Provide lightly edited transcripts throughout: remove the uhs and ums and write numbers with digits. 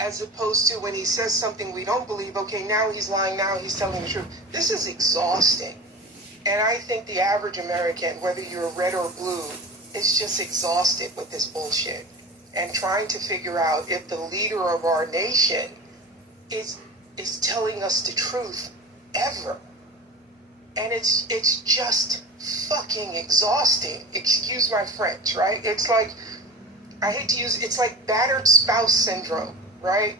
as opposed to when he says something we don't believe, okay, now he's lying, now he's telling the truth. This is exhausting. And I think the average American, whether you're red or blue, is just exhausted with this bullshit and trying to figure out if the leader of our nation is telling us the truth ever. And it's just fucking exhausting. Excuse my French, right? It's like, I hate to use, it's like battered spouse syndrome, right?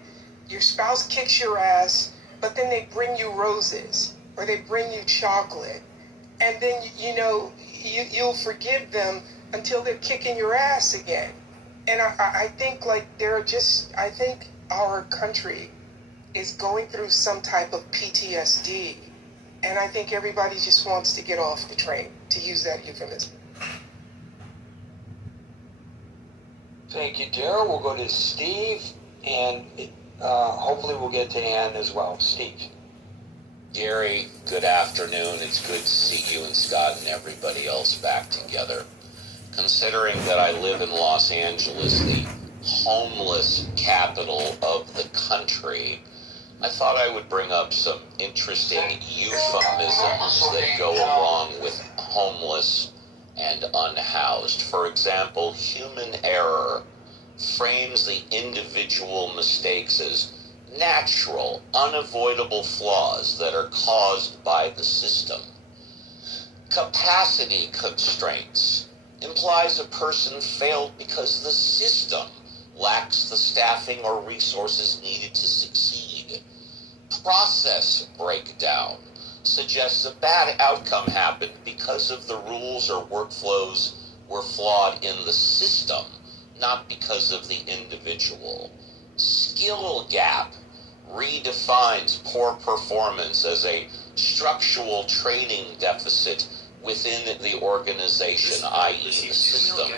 Your spouse kicks your ass, but then they bring you roses or they bring you chocolate. And then, you'll forgive them until they're kicking your ass again. And I think I think our country is going through some type of PTSD. And I think everybody just wants to get off the train, to use that euphemism. Thank you, Daryl. We'll go to Steve, and hopefully we'll get to Ann as well. Steve. Gary, good afternoon. It's good to see you and Scott and everybody else back together. Considering that I live in Los Angeles, the homeless capital of the country, I thought I would bring up some interesting euphemisms that go along with homeless and unhoused. For example, human error frames the individual mistakes as natural, unavoidable flaws that are caused by the system. Capacity constraints implies a person failed because the system lacks the staffing or resources needed to succeed. Process breakdown suggests a bad outcome happened because of the rules or workflows were flawed in the system, not because of the individual. Skill gap redefines poor performance as a structural training deficit within the organization, i.e. the system.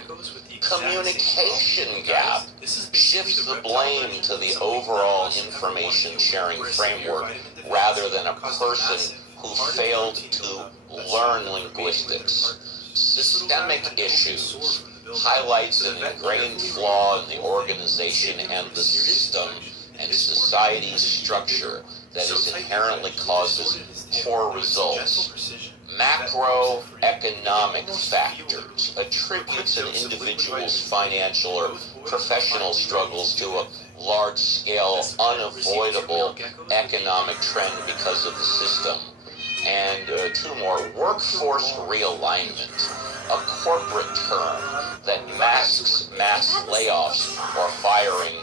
Communication gap shifts the blame to the overall information sharing framework rather than a person who failed to learn linguistics. Systemic issues highlights an ingrained flaw in the organization and the system and society's structure that inherently causes poor results. Macroeconomic factors attributes an individual's financial or professional struggles to a large-scale, unavoidable economic trend because of the system. And two more, workforce realignment, a corporate term that masks mass layoffs or firing